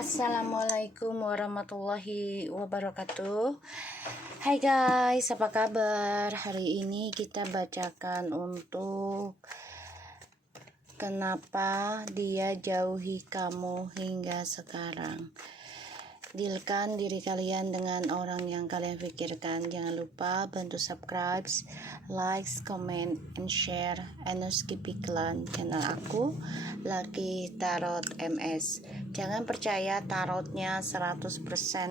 Assalamualaikum warahmatullahi wabarakatuh. Hai guys, apa kabar? Hari ini kita bacakan untuk kenapa dia jauhi kamu hingga sekarang. Dealkan diri kalian dengan orang yang kalian pikirkan. Jangan lupa bantu subscribe, like, comment, and share, and skip iklan channel aku, Lucky Tarot MS. Jangan percaya tarotnya 100%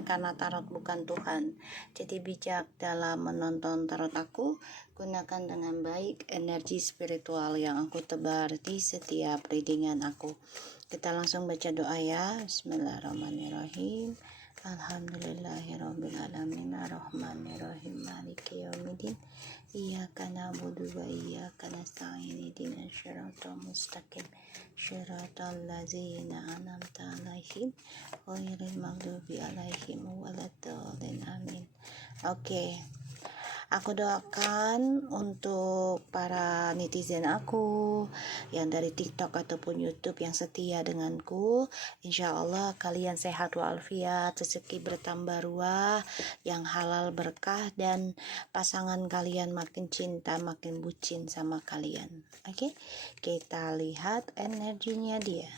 karena tarot bukan Tuhan. Jadi bijak dalam menonton tarot aku. Gunakan dengan baik energi spiritual yang aku tebar di setiap readingan aku. Kita langsung baca doa ya. Bismillahirrahmanirrahim. Alhamdulillahirabbil alamin arrahmanirrahim maliki yaumiddin. Iyyaka na'budu wa iyyaka nasta'in ihdinas siratal mustaqim siratal ladzina an'amta 'alaihim ghairil maghdubi 'alaihim waladdallin amin. Oke. Aku doakan untuk para netizen aku yang dari TikTok ataupun YouTube yang setia denganku. Insya Allah kalian sehat walafiat, rezeki bertambah ruah, yang halal berkah, dan pasangan kalian makin cinta, makin bucin sama kalian. Oke, kita lihat energinya dia.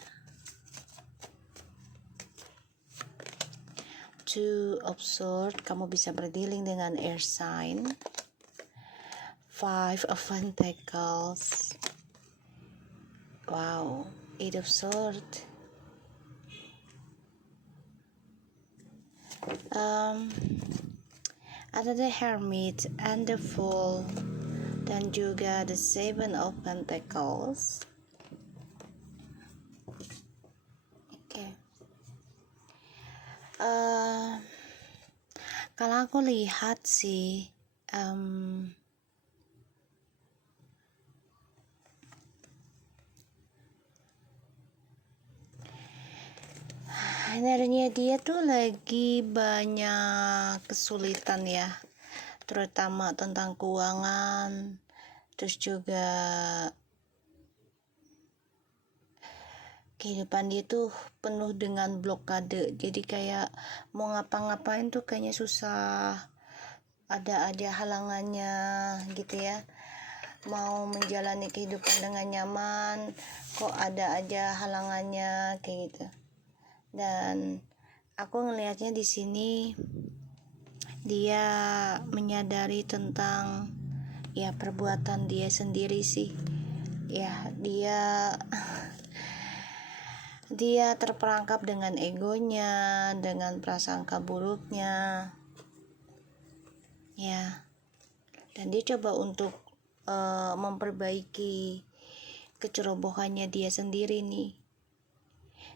Two of Swords, kamu bisa berdealing dengan air sign. Five of Pentacles. Wow, Eight of Swords. Ada the Hermit and the Fool, dan juga the Seven of Pentacles. Oke. Kalau aku lihat sih, energinya dia tuh lagi banyak kesulitan ya, terutama tentang keuangan, terus juga kehidupan dia tuh penuh dengan blokade. Jadi kayak mau ngapa-ngapain tuh kayaknya susah, ada aja halangannya gitu ya. Mau menjalani kehidupan dengan nyaman, kok ada aja halangannya kayak gitu. Dan aku ngelihatnya di sini dia menyadari tentang ya perbuatan dia sendiri sih. Ya, dia terperangkap dengan egonya, dengan prasangka buruknya. Ya. Dan dia coba untuk memperbaiki kecerobohannya dia sendiri nih.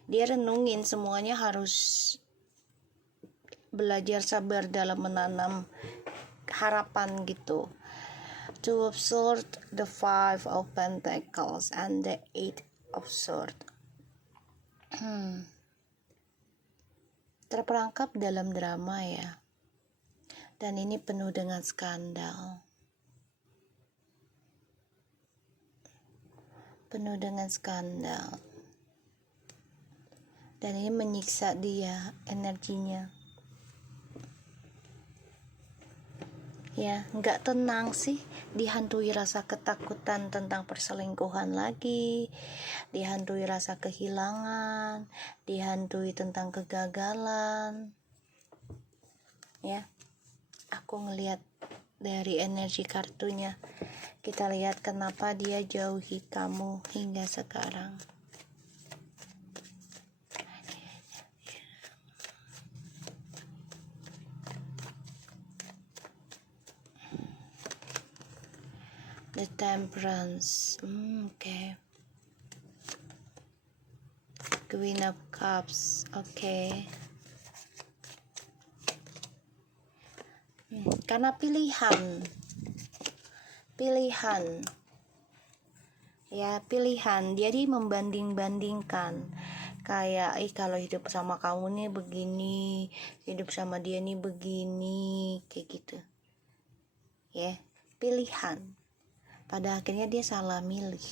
Dia renungin semuanya harus belajar sabar dalam menanam harapan gitu. Two of Swords, the Five of Pentacles, and the Eight of Swords. Terperangkap dalam drama ya. Dan ini penuh dengan skandal. Dan ini menyiksa dia energinya. Ya, nggak tenang sih, dihantui rasa ketakutan tentang perselingkuhan lagi, dihantui rasa kehilangan, dihantui tentang kegagalan. Ya, aku ngelihat dari energi kartunya. Kita lihat kenapa dia jauhi kamu hingga sekarang. The Temperance. Okay. Queen of Cups. Okay. Karena pilihan. Ya, pilihan. Jadi membanding-bandingkan. Kayak kalau hidup sama kamu nih begini, hidup sama dia nih begini, kayak gitu. Ya, pilihan. Pada akhirnya dia salah milih.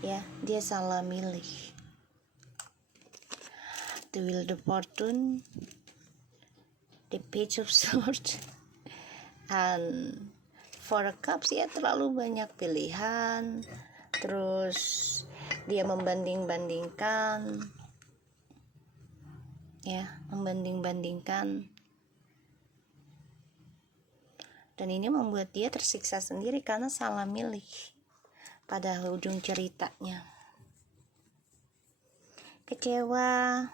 Ya, dia salah milih. the Wheel of Fortune, the Page of Swords, and Four of Cups. Ya terlalu banyak pilihan, terus dia membanding-bandingkan, dan ini membuat dia tersiksa sendiri karena salah milih pada ujung ceritanya. Kecewa,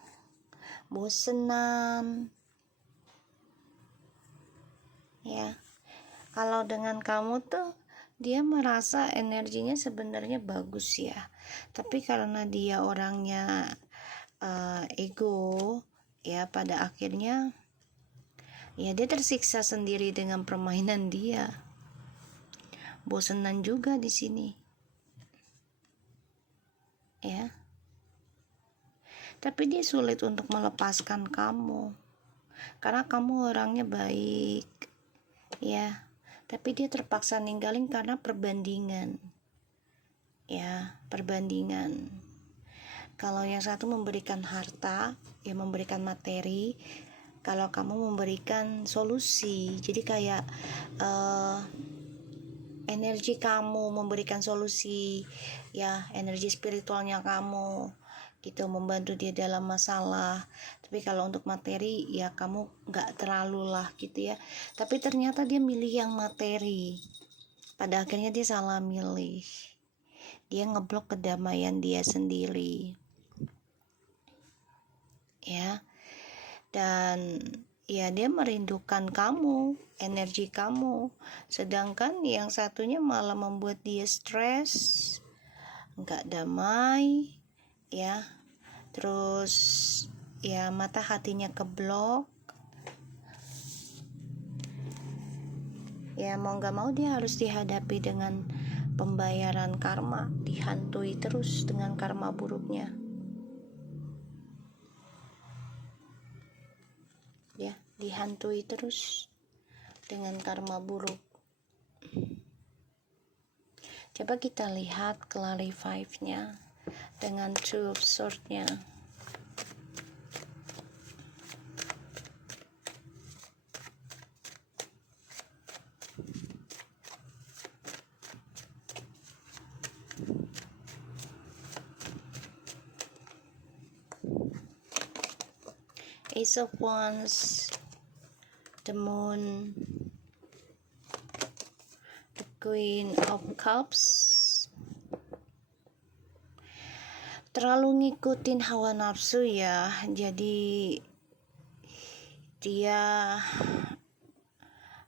bosenan, ya. Kalau dengan kamu tuh dia merasa energinya sebenarnya bagus ya, tapi karena dia orangnya ego, ya pada akhirnya ya dia tersiksa sendiri dengan permainan dia. Bosenan juga di sini, ya. Tapi dia sulit untuk melepaskan kamu karena kamu orangnya baik, ya. Tapi dia terpaksa ninggalin karena perbandingan, ya, perbandingan. Kalau yang satu memberikan harta, ya memberikan materi, kalau kamu memberikan solusi. Jadi kayak energi kamu memberikan solusi, ya, energi spiritualnya kamu gitu, membantu dia dalam masalah. Tapi kalau untuk materi ya kamu nggak terlalu lah gitu ya. Tapi ternyata dia milih yang materi, pada akhirnya dia salah milih, dia ngeblok kedamaian dia sendiri, ya. Dan ya dia merindukan kamu, energi kamu, sedangkan yang satunya malah membuat dia stres, nggak damai, ya. Terus ya mata hatinya keblok, ya mau nggak mau dia harus dihadapi dengan pembayaran karma, dihantui terus dengan karma buruknya, ya, dihantui terus dengan karma buruk. Coba kita lihat clarify-nya dengan Two of Swords-nya. Ace of Wands, the Moon, the Queen of Cups. Terlalu ngikutin hawa nafsu ya, jadi dia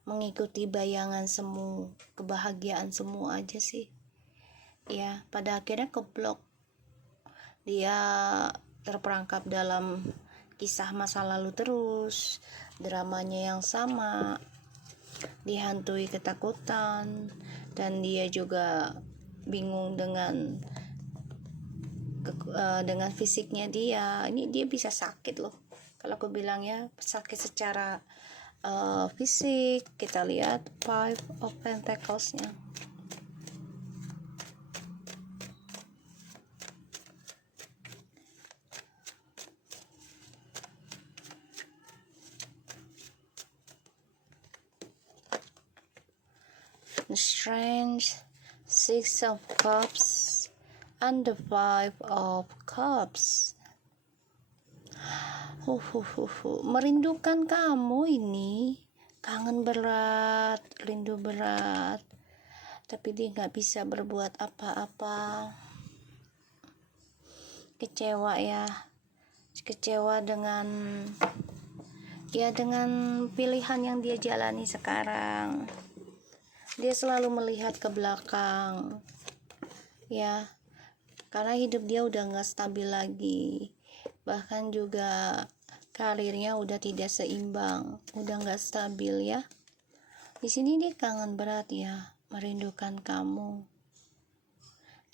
mengikuti bayangan semu, kebahagiaan semu aja sih, ya. Pada akhirnya keblok, dia terperangkap dalam kisah masa lalu terus, dramanya yang sama, dihantui ketakutan, dan dia juga bingung dengan fisiknya dia. Ini dia bisa sakit loh, kalau aku bilang ya, sakit secara fisik. Kita lihat Five of Pentacles-nya. The Strength, Six of Cups, and the Five of Cups. Merindukan kamu ini, kangen berat, rindu berat, tapi dia nggak bisa berbuat apa-apa. Kecewa ya, kecewa dengan pilihan yang dia jalani sekarang. Dia selalu melihat ke belakang, ya, karena hidup dia udah nggak stabil lagi, bahkan juga karirnya udah tidak seimbang, udah nggak stabil ya. Di sini dia kangen berat ya, merindukan kamu.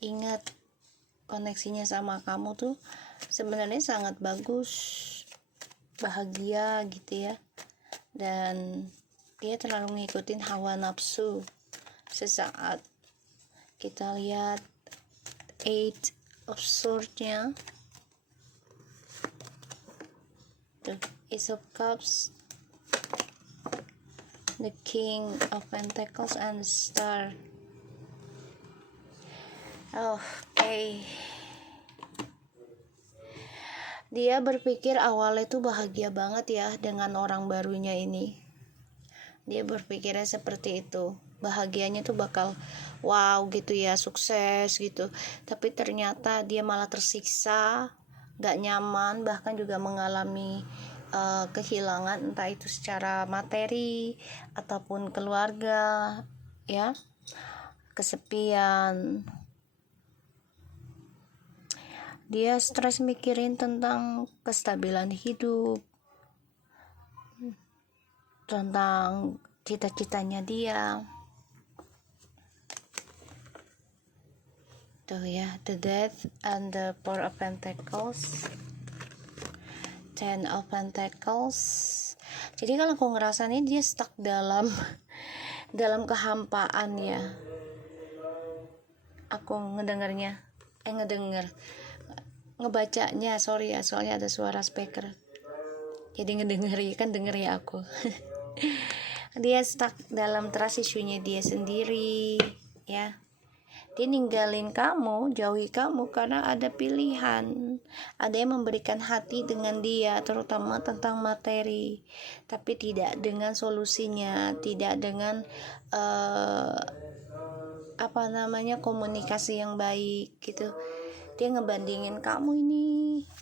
Ingat, koneksinya sama kamu tuh sebenarnya sangat bagus, bahagia gitu ya. Dan dia terlalu ngikutin hawa nafsu sesaat. Kita lihat Eight of Swords-nya. Tuh, Ace of Cups, the King of Pentacles, and the Star. Oke. Dia berpikir awalnya tuh bahagia banget ya dengan orang barunya ini. Dia berpikirnya seperti itu, bahagianya tuh bakal wow gitu ya, sukses gitu. Tapi ternyata dia malah tersiksa, gak nyaman, bahkan juga mengalami kehilangan, entah itu secara materi ataupun keluarga ya, kesepian. Dia stres mikirin tentang kestabilan hidup, tentang cita-citanya dia. Tuh ya, the Death and the Four of Pentacles, Ten of Pentacles. Jadi kalau aku ngerasa nih dia stuck dalam kehampaan ya. Aku ngebacanya, sorry ya, soalnya ada suara speaker. Jadi denger ya aku. Dia stuck dalam trust issue-nya dia sendiri ya. Dia ninggalin kamu, jauhi kamu karena ada pilihan. Ada yang memberikan hati dengan dia, terutama tentang materi, tapi tidak dengan solusinya, tidak dengan komunikasi yang baik gitu. Dia ngebandingin kamu ini.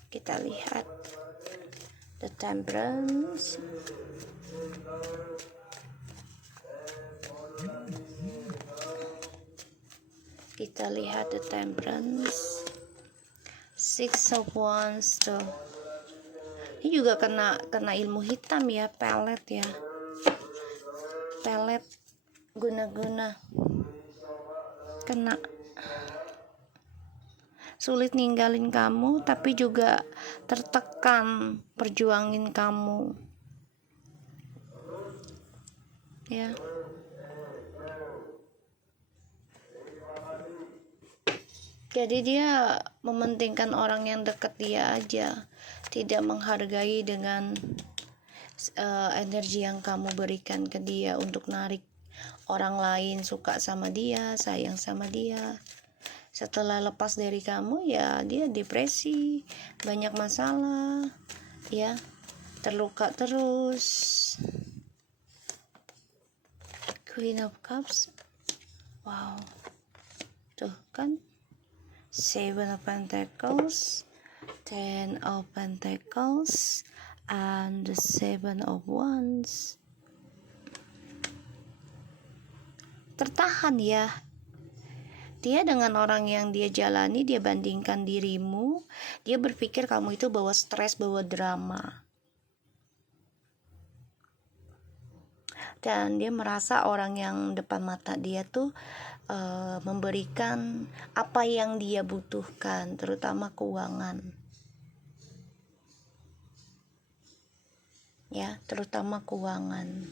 Kita lihat the Temperance, kita lihat the Temperance, Six of Wands tuh. Ini juga kena ilmu hitam ya, pelet ya, pelet guna-guna, kena sulit ninggalin kamu, tapi juga tertekan perjuangin kamu ya. Jadi dia mementingkan orang yang dekat dia aja, tidak menghargai dengan energi yang kamu berikan ke dia untuk narik orang lain suka sama dia, sayang sama dia. Setelah lepas dari kamu ya dia depresi, banyak masalah ya, terluka terus. Queen of Cups, wow, tuh kan, Seven of Pentacles, Ten of Pentacles, and the Seven of Wands. Tertahan ya. Dia dengan orang yang dia jalani, dia bandingkan dirimu, dia berpikir kamu itu bawa stres, bawa drama. Dan dia merasa orang yang depan mata dia tuh memberikan apa yang dia butuhkan, terutama keuangan. Ya, terutama keuangan.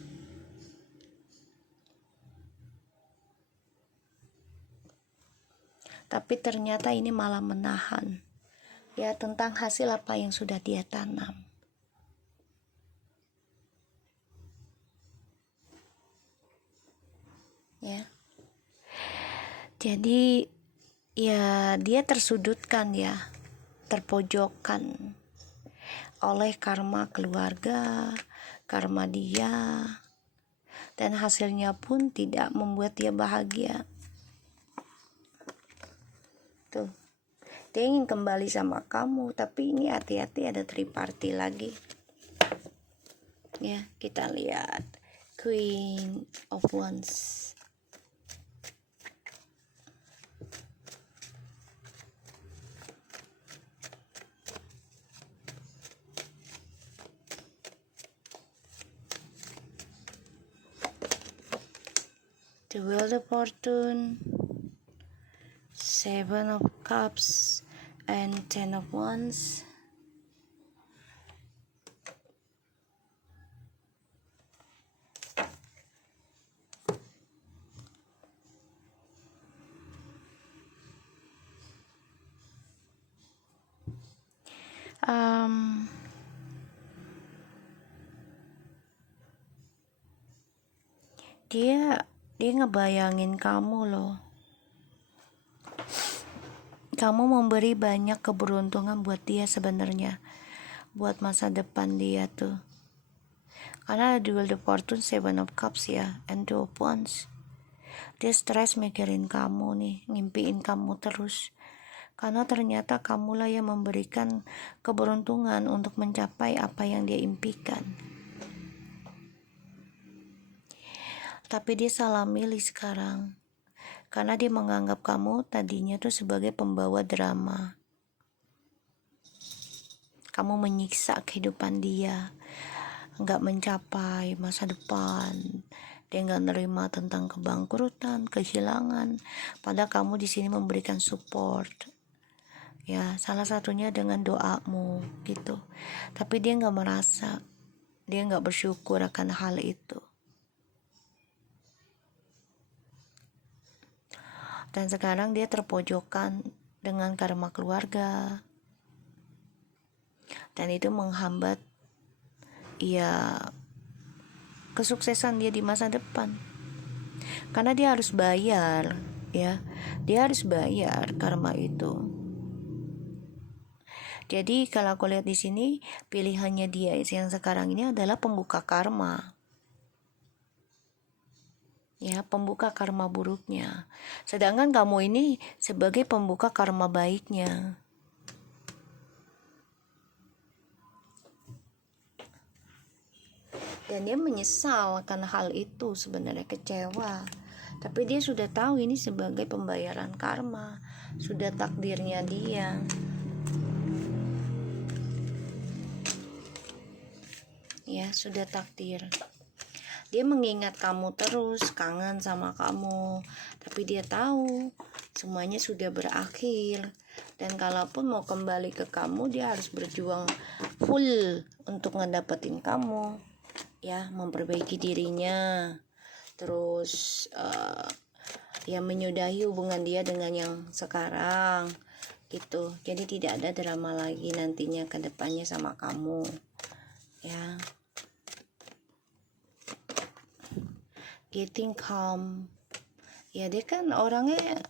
Tapi ternyata ini malah menahan ya tentang hasil apa yang sudah dia tanam ya. Jadi ya dia tersudutkan ya, terpojokkan oleh karma keluarga, karma dia, dan hasilnya pun tidak membuat dia bahagia. Tuh, dia ingin kembali sama kamu, tapi ini hati-hati, ada triparty lagi ya. Kita lihat Queen of Wands, the Wheel of Fortune, Seven of Cups, and Ten of Wands. dia ngebayangin kamu loh. Kamu memberi banyak keberuntungan buat dia sebenarnya, buat masa depan dia tuh. Karena dual the fortune, seven of cups ya, and two of wands. Dia stres mikirin kamu nih, ngimpiin kamu terus. Karena ternyata kamulah yang memberikan keberuntungan untuk mencapai apa yang dia impikan. Tapi dia salah milih sekarang. Karena dia menganggap kamu tadinya tuh sebagai pembawa drama. Kamu menyiksa kehidupan dia, gak mencapai masa depan. Dia gak nerima tentang kebangkrutan, kehilangan. Padahal kamu di sini memberikan support. Ya, salah satunya dengan doamu gitu. Tapi dia gak merasa, dia gak bersyukur akan hal itu. Dan sekarang dia terpojokkan dengan karma keluarga. Dan itu menghambat ya kesuksesan dia di masa depan. Karena dia harus bayar, ya. Dia harus bayar karma itu. Jadi kalau aku lihat di sini, pilihannya dia yang sekarang ini adalah pembuka karma. Ya, pembuka karma buruknya. Sedangkan kamu ini sebagai pembuka karma baiknya. Dan dia menyesal karena hal itu, sebenarnya kecewa. Tapi dia sudah tahu ini sebagai pembayaran karma, sudah takdirnya dia. Ya, sudah takdir. Dia mengingat kamu terus, kangen sama kamu. Tapi dia tahu semuanya sudah berakhir. Dan kalaupun mau kembali ke kamu, dia harus berjuang full untuk ngedapetin kamu. Ya, memperbaiki dirinya. Terus ya menyudahi hubungan dia dengan yang sekarang gitu. Jadi tidak ada drama lagi nantinya ke depannya sama kamu. Ya. Getting calm. Ya, dia kan orangnya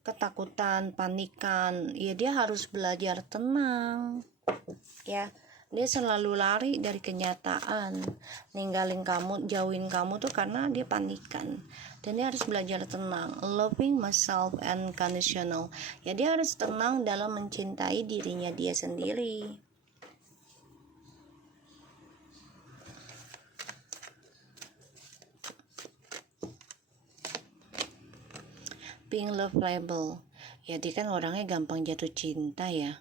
ketakutan, panikan. Ya, dia harus belajar tenang. Ya, dia selalu lari dari kenyataan, ninggalin kamu, jauhin kamu tuh karena dia panikan. Dan dia harus belajar tenang, loving myself unconditional. Ya, dia harus tenang dalam mencintai dirinya dia sendiri. Being lovable. Ya, dia kan orangnya gampang jatuh cinta ya.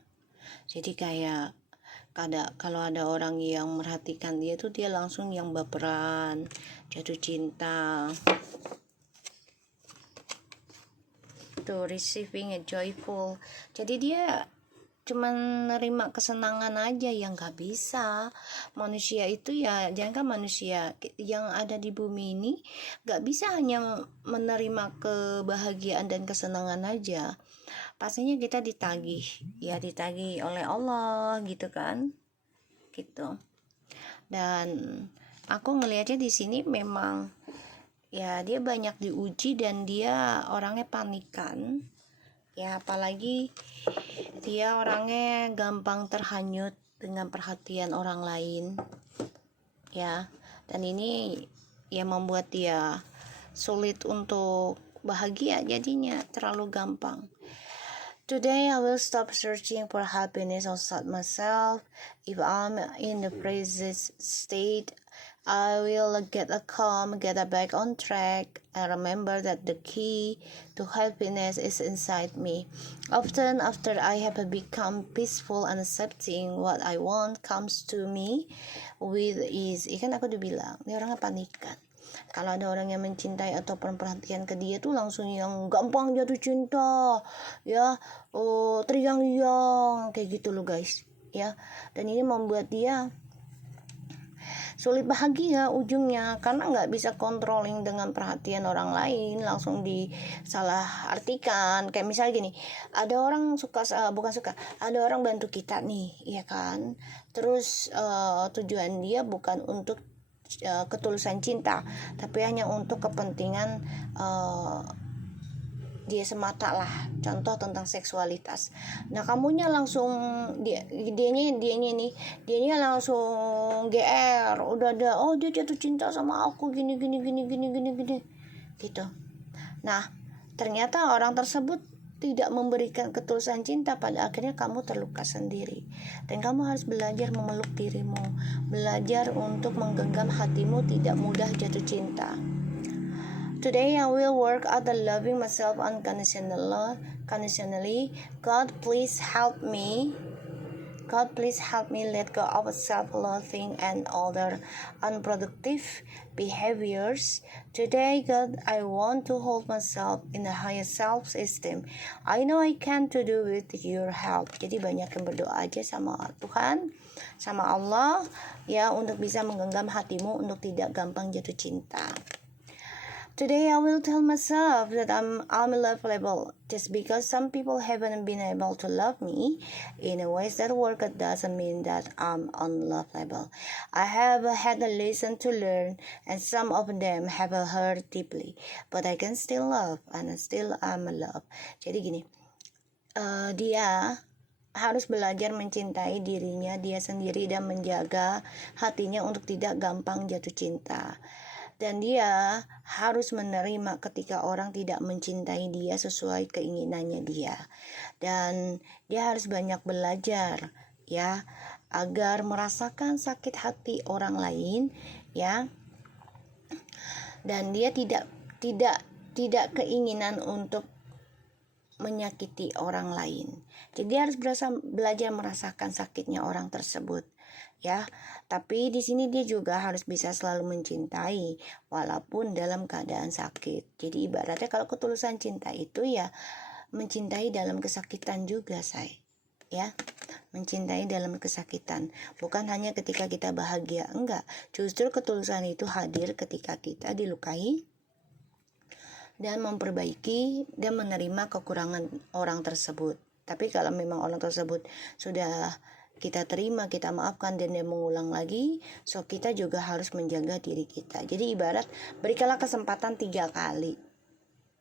Jadi kayak kalau ada orang yang merhatikan dia tuh dia langsung yang baperan, jatuh cinta. Tuh, receiving a joyful. Jadi dia cuman nerima kesenangan aja, yang gak bisa. Manusia itu ya, jangan kan manusia yang ada di bumi ini gak bisa hanya menerima kebahagiaan dan kesenangan aja. Pastinya kita ditagih oleh Allah gitu kan, gitu. Dan aku ngelihatnya di sini memang ya dia banyak diuji dan dia orangnya panikan. Ya, apalagi dia orangnya gampang terhanyut dengan perhatian orang lain. Ya, dan ini yang membuat dia sulit untuk bahagia, jadinya terlalu gampang. Today I will stop searching for happiness outside myself. If I'm in the present state, I will get back on track, and remember that the key to happiness is inside me. Often after I have become peaceful and accepting what I want comes to me with ease. Ikan aku udah bilang, ini orangnya panikan. Kalau ada orang yang mencintai atau perhatian ke dia tuh langsung yang gampang jatuh cinta, ya, teriang-riang kayak gitu loh guys, ya. Dan ini membuat dia sulit bahagia ujungnya karena nggak bisa controlling dengan perhatian orang lain, langsung disalah artikan. Kayak misalnya gini, ada orang ada orang bantu kita nih, ya kan, terus tujuan dia bukan untuk ketulusan cinta, tapi hanya untuk kepentingan dia semata lah. Contoh tentang seksualitas. Nah, kamunya langsung dianya langsung GR, udah ada, oh dia jatuh cinta sama aku gini gitu. Nah, ternyata orang tersebut tidak memberikan ketulusan cinta, pada akhirnya kamu terluka sendiri. Dan kamu harus belajar memeluk dirimu, belajar untuk menggenggam hatimu, tidak mudah jatuh cinta. Today I will work at loving myself unconditionally. God please help me let go of self-loathing and other unproductive behaviors. Today, God, I want to hold myself in a higher self-esteem. I know I can to do with your help. Jadi banyak yang berdoa aja sama Tuhan, sama Allah, ya, untuk bisa menggenggam hatimu untuk tidak gampang jatuh cinta. Today I will tell myself that I'm unlovable. Just because some people haven't been able to love me in a way that works doesn't mean that I'm unlovable. I have had a lesson to learn, and some of them have hurt deeply. But I can still love, and still I'm loved. Jadi gini, dia harus belajar mencintai dirinya dia sendiri dan menjaga hatinya untuk tidak gampang jatuh cinta. Dan dia harus menerima ketika orang tidak mencintai dia sesuai keinginannya dia. Dan dia harus banyak belajar, ya, agar merasakan sakit hati orang lain, ya. Dan dia tidak keinginan untuk menyakiti orang lain. Jadi dia harus belajar merasakan sakitnya orang tersebut, ya. Tapi di sini dia juga harus bisa selalu mencintai walaupun dalam keadaan sakit. Jadi ibaratnya kalau ketulusan cinta itu ya mencintai dalam kesakitan juga, ya. Mencintai dalam kesakitan, bukan hanya ketika kita bahagia, enggak. Justru ketulusan itu hadir ketika kita dilukai dan memperbaiki dan menerima kekurangan orang tersebut. Tapi kalau memang orang tersebut sudah kita terima, kita maafkan, dan dia mengulang lagi, so kita juga harus menjaga diri kita. Jadi ibarat berikanlah kesempatan 3 kali,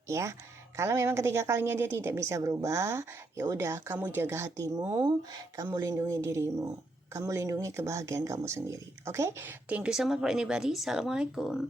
ya. Kalau memang ketiga kalinya dia tidak bisa berubah, ya udah, kamu jaga hatimu, kamu lindungi dirimu, kamu lindungi kebahagiaan kamu sendiri. Oke? Thank you so much for anybody. Assalamualaikum.